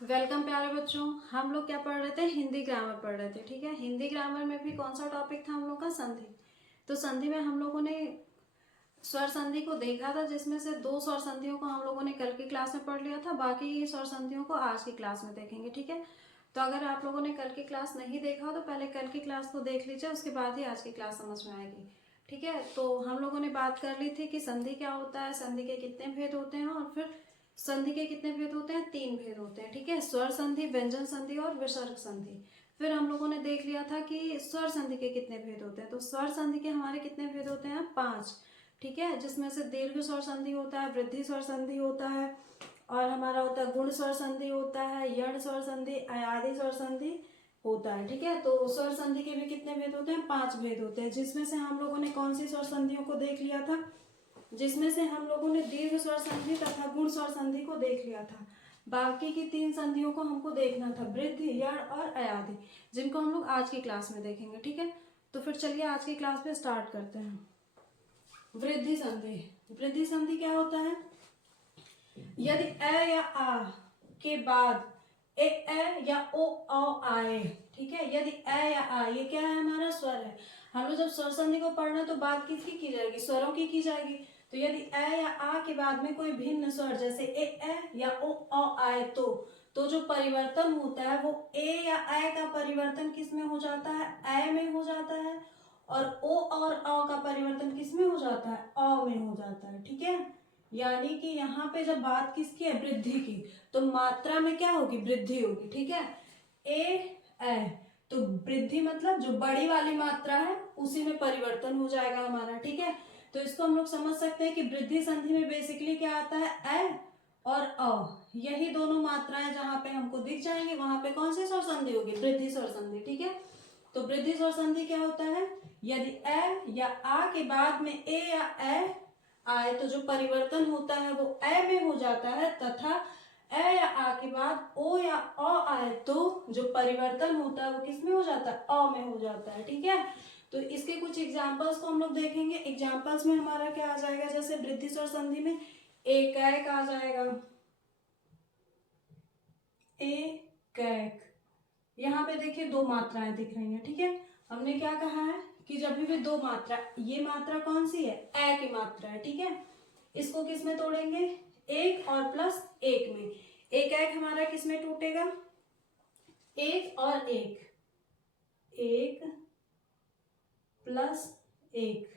Welcome प्यारे बच्चों। हम लोग क्या पढ़ रहे थे? हिंदी ग्रामर पढ़ रहे थे। ठीक है, हिंदी ग्रामर में भी कौन सा टॉपिक था हम लोग का? संधि। तो संधि में हम लोगों ने स्वर संधि को देखा था, जिसमें से 2 स्वर संधियों को हम लोगों ने कल की क्लास में पढ़ लिया था। बाकी स्वर संधियों को आज की क्लास में देखेंगे। ठीक है, तो अगर आप लोगों ने कल की क्लास नहीं देखा हो तो पहले कल की क्लास को देख लीजिए, उसके बाद ही आज की क्लास समझ में आएगी। ठीक है, तो हम लोगों ने बात कर ली थी कि संधि क्या होता है, संधि के कितने भेद होते हैं, और फिर संधि के कितने भेद होते हैं? 3 भेद होते हैं। ठीक है, स्वर संधि, व्यंजन संधि और विसर्ग संधि। फिर हम लोगों ने देख लिया था कि स्वर संधि के कितने भेद होते हैं। तो स्वर संधि के हमारे कितने भेद होते हैं? 5। ठीक है, जिसमें से दीर्घ स्वर संधि होता है, वृद्धि स्वर संधि होता है, और हमारा होता है गुण स्वर संधि होता है, यण स्वर संधि, अयादि स्वर संधि होता है। ठीक है, तो स्वर संधि के भी कितने भेद होते हैं? 5 भेद होते हैं, जिसमें से हम लोगों ने कौन सी स्वर संधियों को देख लिया था? जिसमें से हम लोगों ने दीर्घ स्वर संधि तथा गुण स्वर संधि को देख लिया था। बाकी की 3 संधियों को हमको देखना था, वृद्धि, यण और अयादि, जिनको हम लोग आज की क्लास में देखेंगे। ठीक है, तो फिर चलिए आज की क्लास में स्टार्ट करते हैं। वृद्धि संधि। वृद्धि संधि क्या होता है? यदि अ या आ के बाद एक अ या ओ औ आए। ठीक है, यदि अ या आ, ये क्या है? हमारा स्वर है। हम लोग जब स्वर संधि को पढ़ना है तो बात किसकी की जाएगी? स्वरों की जाएगी। तो यदि अ या आ के बाद में कोई भिन्न स्वर जैसे ए अ या ओ औ आए तो जो परिवर्तन होता है वो ए या अ का परिवर्तन किस में हो जाता है? अ में हो जाता है। और ओ और अ का परिवर्तन किस में हो जाता है? अ में हो जाता है। ठीक है, यानी कि यहाँ पे जब बात किसकी है? वृद्धि की, तो मात्रा में क्या होगी? वृद्धि होगी। ठीक है, ए तो वृद्धि मतलब जो बड़ी वाली मात्रा है उसी में परिवर्तन हो जाएगा हमारा। ठीक है, तो इसको हम लोग समझ सकते हैं कि वृद्धि संधि में बेसिकली क्या आता है? ए और अ, यही दोनों मात्राएं जहां पे हमको दिख जाएंगे वहां पे कौन सी स्वर संधि होगी? वृद्धि स्वर संधि। ठीक है, तो वृद्धि स्वर संधि क्या होता है? यदि ए या आ के बाद में ए या ए आए तो जो परिवर्तन होता है वो अ में हो जाता है, तथा अ या आ के बाद ओ या अ आए तो जो परिवर्तन होता है वो किस में हो जाता है? अ में हो जाता है। ठीक है, तो इसके कुछ एग्जांपल्स को हम लोग देखेंगे। एग्जांपल्स में हमारा क्या आ जाएगा? जैसे वृद्धि स्वर संधि में एकैक आ जाएगा, एकैक। यहाँ पे देखिए 2 मात्राएं दिख रही हैं। ठीक है, हमने क्या कहा है कि जब भी 2 मात्रा, ये मात्रा कौन सी है? ए की मात्रा है। ठीक है, इसको किस में तोड़ेंगे? एक और प्लस एक में। एक एक हमारा किस में टूटेगा? एक और एक, एक प्लस एक।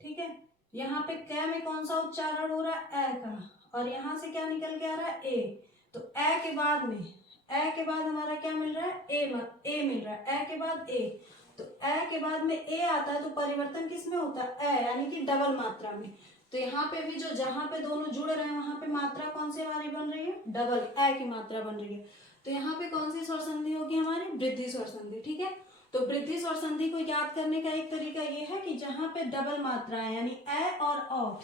ठीक है, यहाँ पे क में कौन सा उच्चारण हो रहा है? ए का, और यहाँ से क्या निकल के आ रहा है? ए। तो ए के बाद में, ए के बाद हमारा क्या मिल रहा है? ए मिल रहा है। ए के बाद ए, तो ए के बाद में ए आता है तो परिवर्तन किस में होता है? ए, यानी कि डबल मात्रा में। तो यहाँ पे भी जो जहां पे दोनों जुड़ रहे हैं वहां पे मात्रा कौन सी हमारी बन रही है? डबल, ए की मात्रा बन रही है। तो यहाँ पे कौन सी स्वर संधि होगी हमारी? वृद्धि स्वर संधि। ठीक है, तो वृद्धि स्वर संधि को याद करने का एक तरीका ये है कि जहां पे डबल मात्रा है यानी ए और अ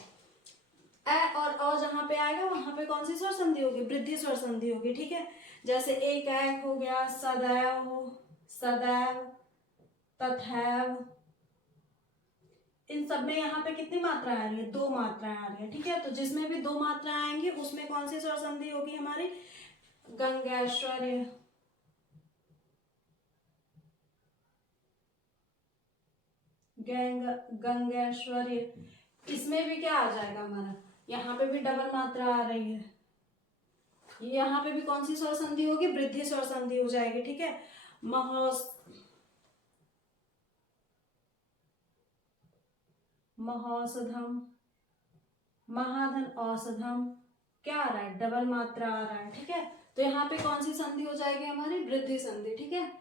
जहां पे आएगा वहां पे कौन सी स्वर संधि होगी? वृद्धि स्वर संधि होगी। ठीक है, जैसे एक हो गया, सदैव हो, सदैव, तथैव, इन सब में यहाँ पे कितनी मात्राएं आ रही है? 2 मात्राएं आ रही है। ठीक है, तो जिसमें भी 2 मात्राएं आएंगी उसमें कौन सी स्वर संधि होगी हमारी? गंगेश्वर्य, गंगेश्वर्य। इसमें भी क्या आ जाएगा हमारा? यहाँ पे भी डबल मात्रा आ रही है। यहाँ पे भी कौन सी स्वर संधि होगी? वृद्धि स्वर संधि हो जाएगी। ठीक है, महोषधम, महाधन, औषधम, क्या आ रहा है? डबल मात्रा आ रहा है। ठीक है, तो यहाँ पे कौन सी संधि हो जाएगी हमारी? वृद्धि संधि। ठीक है,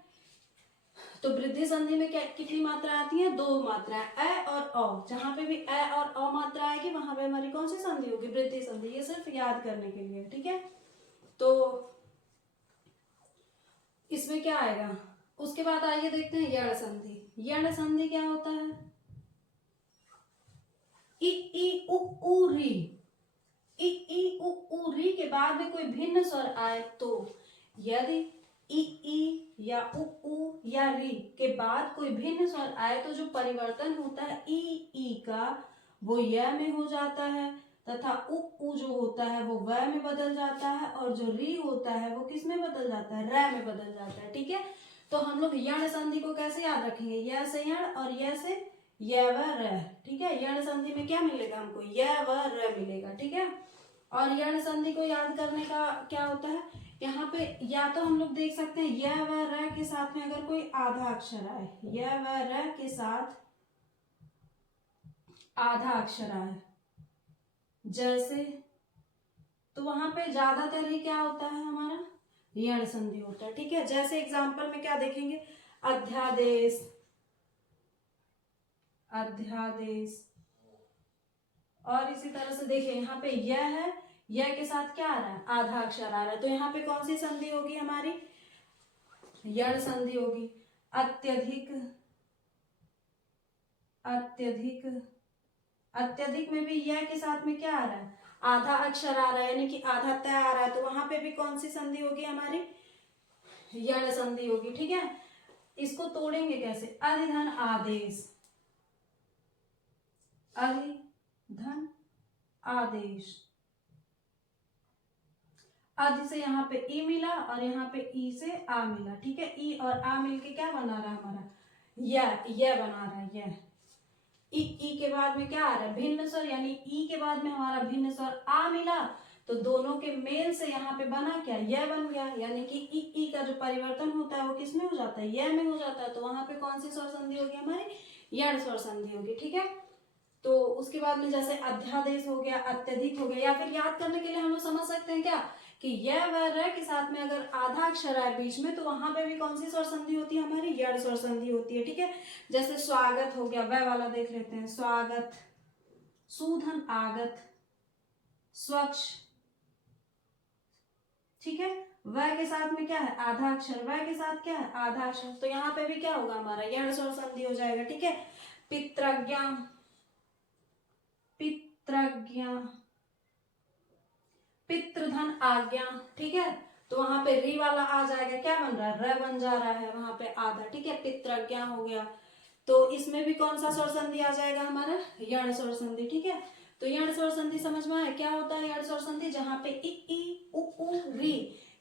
तो वृद्धि संधि में क्या कितनी मात्रा आती है? 2 मात्राएं, अ और अ। जहां पे भी अ और अ मात्रा आएगी वहां पे हमारी कौन सी संधि होगी? वृद्धि संधि। ये सिर्फ याद करने के लिए। ठीक है, तो इसमें क्या आएगा? उसके बाद आइए देखते हैं यण संधि। यण संधि क्या होता है? इ ई उ ऊ री, इ ई उ ऊ री के बाद में कोई भिन्न स्वर आए तो, यदि इ ई या उ या री के बाद कोई भिन्न स्वर आए तो जो परिवर्तन होता है ई का वो य में हो जाता है, तथा उ जो होता है वो व में बदल जाता है, और जो री होता है वो किस में बदल जाता है, र में बदल जाता है। ठीक है, तो हम लोग यण संधि को कैसे याद रखेंगे, य से यण और य से य व र। ठीक है, यण संधि में क्या मिलेगा हमको, य व र मिलेगा। ठीक है, और यण संधि को याद करने का क्या होता है, यहाँ पे या तो हम लोग देख सकते हैं य व र के साथ में अगर कोई आधा अक्षर आए, य व र के साथ आधा अक्षर आए जैसे, तो वहां पे ज्यादातर ही क्या होता है हमारा, यण संधि होता है। ठीक है, जैसे एग्जांपल में क्या देखेंगे, अध्यादेश, अध्यादेश, और इसी तरह से देखिए यहाँ पे यह है, यह के साथ क्या आ रहा है, आधा अक्षर आ रहा है, तो यहाँ पे कौन सी संधि होगी हमारी, यण संधि होगी। अत्यधिक, अत्यधिक, अत्यधिक में भी यह के साथ में क्या आ रहा है, आधा अक्षर आ रहा है, यानी कि आधा तय आ रहा है, तो वहां पे भी कौन सी संधि होगी हमारी, यण संधि होगी। ठीक है, इसको तोड़ेंगे कैसे, अधिधन आदेश, अधिधन आदेश, अधि से यहाँ पे ई मिला और यहाँ पे ई से आ मिला। ठीक है, ई और आ मिलके क्या बना रहा है हमारा, यह बना रहा है, यह। ई के बाद में क्या आ रहा है, भिन्न स्वर, यानी ई के बाद में हमारा भिन्न स्वर आ मिला, तो दोनों के मेल से यहाँ पे बना क्या, यह बन गया, यानी कि ई का जो परिवर्तन होता है वो किस में हो जाता है, यह में हो जाता है, तो वहां पे कौन सी स्वर संधि होगी हमारी, यण स्वर संधि होगी। ठीक है, तो उसके बाद में जैसे अध्यादेश हो गया, अत्यधिक हो गया, या फिर याद करने के लिए हम लोग समझ सकते हैं क्या, कि यह व र के साथ में अगर आधा अक्षर आए बीच में, तो वहां पे भी कौन सी स्वर संधि होती है हमारी, यण स्वर संधि होती है। ठीक है, जैसे स्वागत हो गया, वह वाला देख लेते हैं, स्वागत, सूधन आगत, स्वच्छ। ठीक है, वह के साथ में क्या है, आधा अक्षर, वह के साथ क्या है, आधा अक्षर, तो यहाँ पे भी क्या होगा हमारा, यण स्वर संधि हो जाएगा। ठीक है, पितृज्ञा, पितृज्ञा, पितृधन आज्ञा। ठीक है, तो वहां पे री वाला आ जाएगा, क्या बन रहा है, र बन जा रहा है वहां पे आधा। ठीक है, पितृज्ञा हो गया, तो इसमें भी कौन सा स्वर संधि आ जाएगा हमारा, यण स्वर संधि। ठीक है, तो यण स्वर संधि समझ में आया क्या होता है, यण स्वर संधि जहां पे ई उ री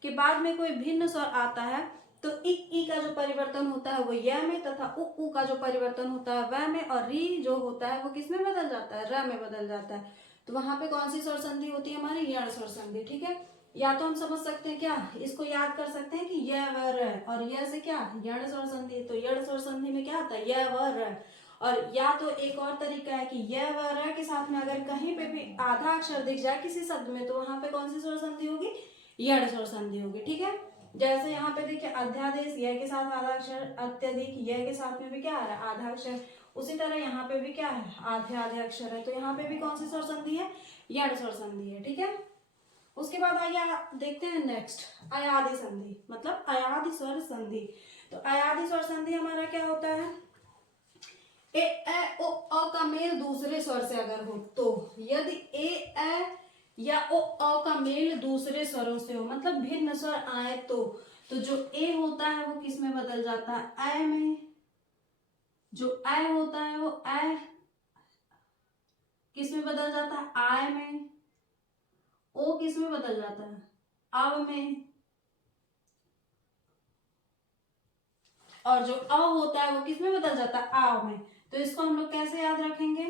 के बाद में कोई भिन्न स्वर आता है, तो ई का जो परिवर्तन होता है वो य में, तथा उ का जो परिवर्तन होता है वह में, और री जो होता है वो किस में बदल जाता है, र में बदल जाता है, तो वहां पे कौन सी स्वर संधि होती है हमारी, यण स्वर संधि। ठीक है, या तो हम समझ सकते हैं क्या, इसको याद कर सकते हैं कि यह व र, और यह से क्या, यण स्वर संधि, तो यण स्वर संधि में क्या आता है, यह व र। और या तो एक और तरीका है कि यह व र के साथ में अगर कहीं पे भी आधा अक्षर दिख जाए किसी शब्द में, तो वहां पे कौन सी स्वर संधि होगी, यण स्वर संधि होगी। ठीक है, जैसे यहाँ पे देखिए अध्यादेश, यह के साथ आधा अक्षर, अत्यधिक, यह के साथ में भी क्या आ रहा है, आधा अक्षर, उसी तरह यहाँ पे भी क्या है, आधे आधे अक्षर है, तो यहाँ पे भी कौन सी स्वर संधि है, यण स्वर संधि है। ठीक है, उसके बाद आइए देखते हैं नेक्स्ट, अयादि संधि, मतलब अयादि स्वर संधि। तो अयादि स्वर संधि हमारा क्या होता है, ए ओ अ का मेल दूसरे स्वर से अगर हो, तो यदि ए या ओ अ का मेल दूसरे स्वरों से हो, मतलब भिन्न स्वर आए, तो जो ए होता है वो किस में बदल जाता है, ए में, जो ए होता है वो ए किस में बदल जाता है, आय में, ओ किस में बदल जाता है, अब में, और जो अ होता है वो किस में बदल जाता है, आव में। तो इसको हम लोग कैसे याद रखेंगे,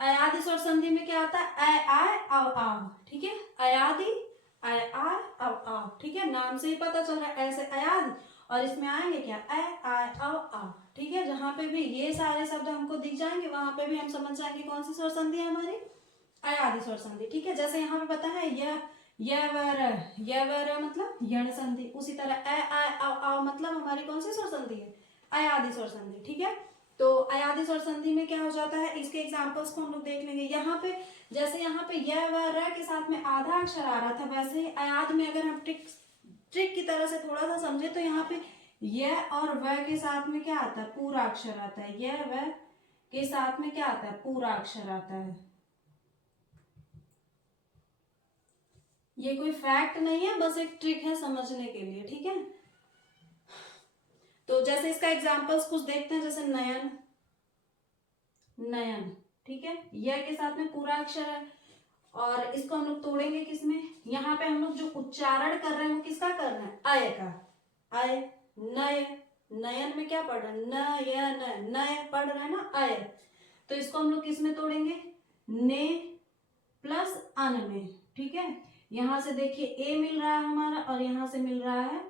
अयादि स्वर संधि में क्या आता है, ए आय अव आव। ठीक है, अयादि, ए आय अव आव। ठीक है, नाम से ही पता चल रहा है, ऐसे अयादि, और इसमें आएंगे क्या, ए आय अव आव। ठीक है, जहां पे भी ये सारे शब्द हमको दिख जाएंगे वहां पे भी हम समझ जाएंगे कौन सी स्वर संधि है हमारी, अयादि स्वर संधि। ठीक है, जैसे यहाँ पे पता है यह वर मतलब यण संधि, उसी तरह ए आय अव आव मतलब हमारी कौन सी स्वर संधि है, अयादि स्वर संधि। ठीक है, तो अयादि स्वर संधि में क्या हो जाता है, इसके एग्जांपल्स को हम लोग देख लेंगे। यहाँ पे जैसे यहाँ पे यह व र के साथ में आधा अक्षर आ रहा था, वैसे ही अयाद में अगर हम ट्रिक की तरह से थोड़ा सा समझे, तो यहाँ पे यह और व के साथ में क्या आता है, पूरा अक्षर आता है, यह व के साथ में क्या आता है, पूरा अक्षर आता है। ये कोई फैक्ट नहीं है, बस एक ट्रिक है समझने के लिए। ठीक है, तो जैसे इसका एग्जांपल्स कुछ देखते हैं, जैसे नयन, नयन, ठीक है। यह के साथ में पूरा अक्षर है और इसको हम लोग तोड़ेंगे किसमें, यहाँ पे हम लोग जो उच्चारण कर रहे हैं वो किसका कर रहे हैं, अय का। अय, नय, नयन में क्या पढ़ रहे हैं, नयन, नय पढ़ रहे हैं ना, अय। तो इसको हम लोग किसमें तोड़ेंगे, ने प्लस अन में, ठीक है। यहां से देखिए ए मिल रहा है हमारा और यहां से मिल रहा है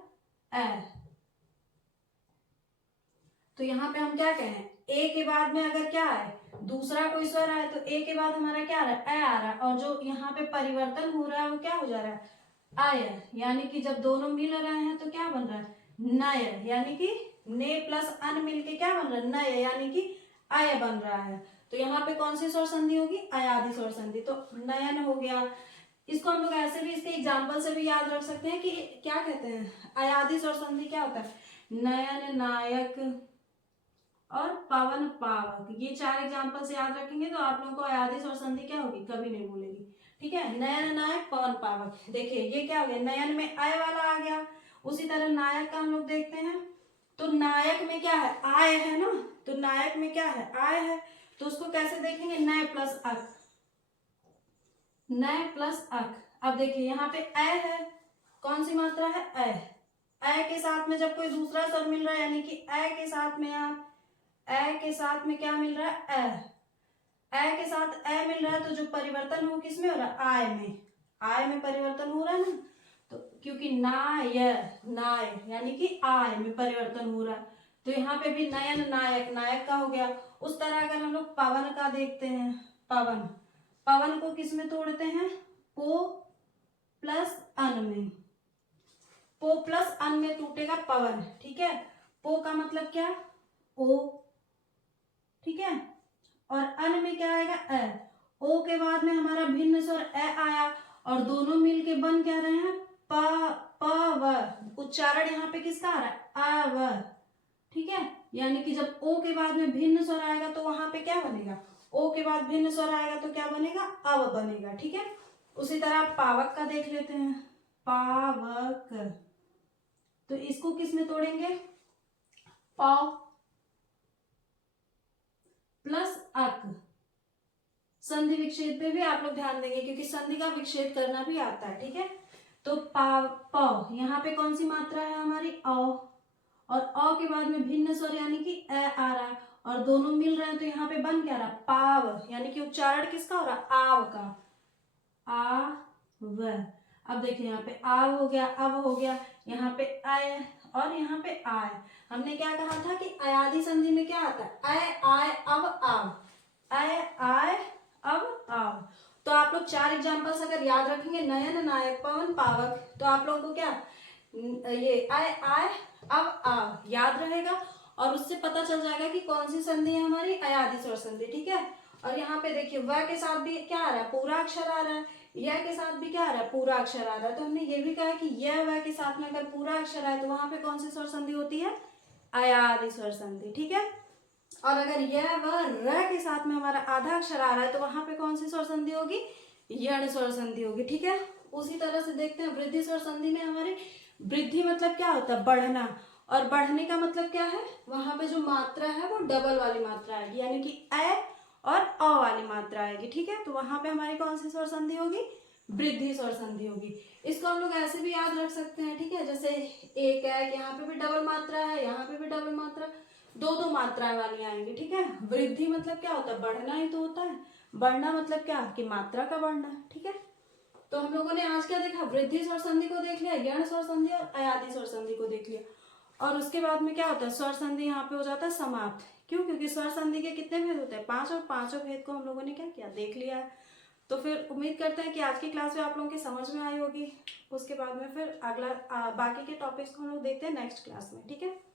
ए। तो यहाँ पे हम क्या कहें, ए के बाद में अगर क्या है, दूसरा कोई स्वर आए तो ए के बाद हमारा क्या आ रहा है, ए आ रहा है। और जो यहाँ पे परिवर्तन हो रहा है वो क्या हो जा रहा है, आय। यानी कि जब दोनों मिल रहे हैं तो क्या बन रहा है, नय। यानी कि ने प्लस अन मिलके क्या बन रहा है, नय, यानी कि आय बन रहा है। तो यहाँ पे कौन सी स्वर संधि होगी, अयादि स्वर संधि। तो नयन हो गया। इसको हम लोग ऐसे भी इसके एग्जाम्पल से भी याद रख सकते हैं कि क्या कहते हैं, अयादि स्वर संधि क्या होता है, नयन, नायक और पवन, पावक। ये 4 एग्जाम्पल से याद रखेंगे तो आप लोगों को अयादि स्वर संधि क्या होगी, कभी नहीं भूलेगी, ठीक है। नयन, नायक, पवन, पावक। देखिए ये क्या हो गया, नयन में आय वाला आ गया। उसी तरह नायक का हम लोग देखते हैं, तो नायक में क्या है, आय है ना, तो नायक में क्या है, आय है। तो उसको कैसे देखेंगे, नय प्लस अक, नय प्लस अक। अब देखिए यहाँ पे अ है, कौन सी मात्रा है, अ के साथ में जब कोई दूसरा स्वर मिल रहा है, यानी कि अ के साथ में आप ए के साथ में क्या मिल रहा है, ए के साथ ए मिल रहा है, तो जो परिवर्तन हो किसमें हो रहा है, आय में। आय में परिवर्तन हो रहा है ना, तो क्योंकि नाय, नाय यानी कि आय में परिवर्तन हो रहा है। तो यहाँ पे भी नयन, नायक, नायक का हो गया। उस तरह अगर हम लोग पवन का देखते हैं, पवन, पवन को किस में तोड़ते हैं, पो प्लस अन में। पो प्लस अन में टूटेगा पवन, ठीक है। पो का मतलब क्या, ओ, ठीक है। और अन में क्या आएगा, अ। ओ के बाद में हमारा भिन्न स्वर ए आया और दोनों मिलके बन क्या रहे हैं, प, प, व। उच्चारण यहाँ पे किसका आ रहा है, अ, व, ठीक है। यानी कि जब ओ के बाद में भिन्न स्वर आएगा तो वहां पे क्या बनेगा, ओ के बाद भिन्न स्वर आएगा तो क्या बनेगा, अव बनेगा, ठीक है। उसी तरह पावक का देख लेते हैं, पावक। तो इसको किस में तोड़ेंगे, पाव प्लस अक। संधि विच्छेद पे भी आप लोग ध्यान देंगे क्योंकि संधि का विच्छेद करना भी आता है, ठीक है। तो पाव, प, यहाँ पे कौन सी मात्रा है हमारी, अ, और अ के बाद में भिन्न स्वर यानी कि ए आ रहा है और दोनों मिल रहे हैं तो यहाँ पे बन क्या रहा, पाव, यानी कि उच्चारण किसका हो रहा, आव का, आ व। अब देखिए यहाँ पे आव हो गया, अब हो गया, यहाँ पे आय और यहाँ पे आय। हमने क्या कहा था कि अयादि संधि में क्या आता है, अय, आय, अब, आव, अय, आय, अब, आव। तो आप लोग 4 एग्जाम्पल्स अगर याद रखेंगे, नयन, नायक, पवन, पावक, तो आप लोगों को क्या ये अय, आय, अब, आव याद रहेगा और उससे पता चल जाएगा कि कौन सी संधि है हमारी, अयादि स्वर संधि, ठीक है। और यहाँ पे देखिए व के साथ भी क्या आ रहा है, पूरा अक्षर आ रहा है, यह के साथ भी क्या आ रहा है, पूरा अक्षर आ रहा है। तो हमने ये भी कहा कि यह व के साथ में अगर पूरा अक्षर आए तो वहां पे कौन सी स्वर संधि होती है, अयादि स्वर संधि, ठीक है। और अगर यह व र के साथ में हमारा आधा अक्षर आ रहा है तो वहां पे कौन सी स्वर संधि होगी, यण स्वर संधि होगी, ठीक है। उसी तरह से देखते हैं वृद्धि स्वर संधि में हमारे वृद्धि मतलब क्या होता है, बढ़ना, और बढ़ने का मतलब क्या है, वहां पे जो मात्रा है वो डबल वाली मात्रा आएगी, यानी कि ए और अ वाली मात्रा आएगी, ठीक है। तो वहां पे हमारी कौन सी स्वर संधि होगी, वृद्धि स्वर संधि होगी। इसको हम लोग ऐसे भी याद रख सकते हैं, ठीक है। जैसे एक है, यहाँ पे भी डबल मात्रा है, यहाँ पे भी डबल मात्रा, दो दो मात्राएं वाली आएंगी, ठीक है। वृद्धि मतलब क्या होता है, बढ़ना ही तो होता है। बढ़ना मतलब क्या, कि मात्रा का बढ़ना, ठीक है। तो हम लोगों ने आज क्या देखा, वृद्धि स्वर संधि को देख लिया, यण स्वर संधि और अयादि स्वर संधि को देख लिया। और उसके बाद में क्या होता है, स्वर संधि यहाँ पे हो जाता है समाप्त। क्यों, क्योंकि स्वर संधि के कितने भेद होते हैं, 5, और 5 भेद को हम लोगों ने क्या किया, देख लिया है। तो फिर उम्मीद करते हैं कि आज की क्लास में आप लोगों की समझ में आई होगी। उसके बाद में फिर अगला बाकी के टॉपिक्स को हम लोग देखते हैं नेक्स्ट क्लास में, ठीक है।